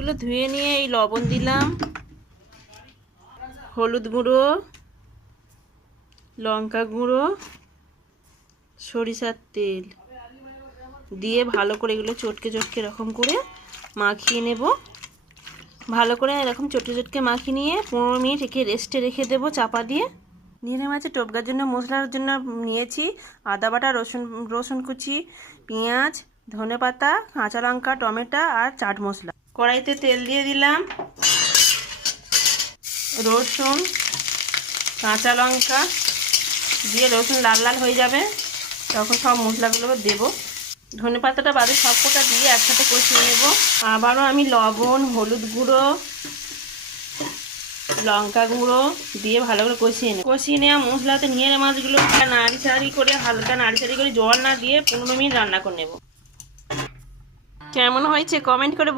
মাছগুলো ধুয়ে নিয়ে এই লবণ দিলাম, হলুদ গুঁড়ো, লঙ্কা গুঁড়ো, সরিষার তেল দিয়ে ভালো করে এগুলো চটকে চটকে এরকম করে মাখিয়ে নেব। ভালো করে এরকম চটকে চটকে মাখিয়ে নিয়ে 15 মিনিট রেস্টে রেখে দেবো চাপা দিয়ে। নিয়ে মাছে টপকার জন্য মশলার জন্য নিয়েছি আদা বাটা, রসুন কুচি, পেঁয়াজ, ধনেপাতা, কাঁচা লঙ্কা, টমেটো আর চাট মশলা। কড়াইতে তেল দিয়ে দিলাম, রসুন, কাঁচা লঙ্কা দিয়ে রসুন লাল লাল হয়ে যাবে তখন সব মশলাগুলো দেবো। ধনেপাতাটা বাদে সব কটা দিয়ে একসাথে কষিয়ে নেব। আবারও আমি লবণ, হলুদ গুঁড়ো, লঙ্কা গুঁড়ো দিয়ে ভালো করে কষিয়ে নেওয়া মশলাতে নিয়ে মাছগুলো নাড়িচাড়ি করে হালকা নাড়িচাড়ি করে জল না দিয়ে 15 মিনিট রান্না করে নেব। কেমন হয়েছে কমেন্ট করে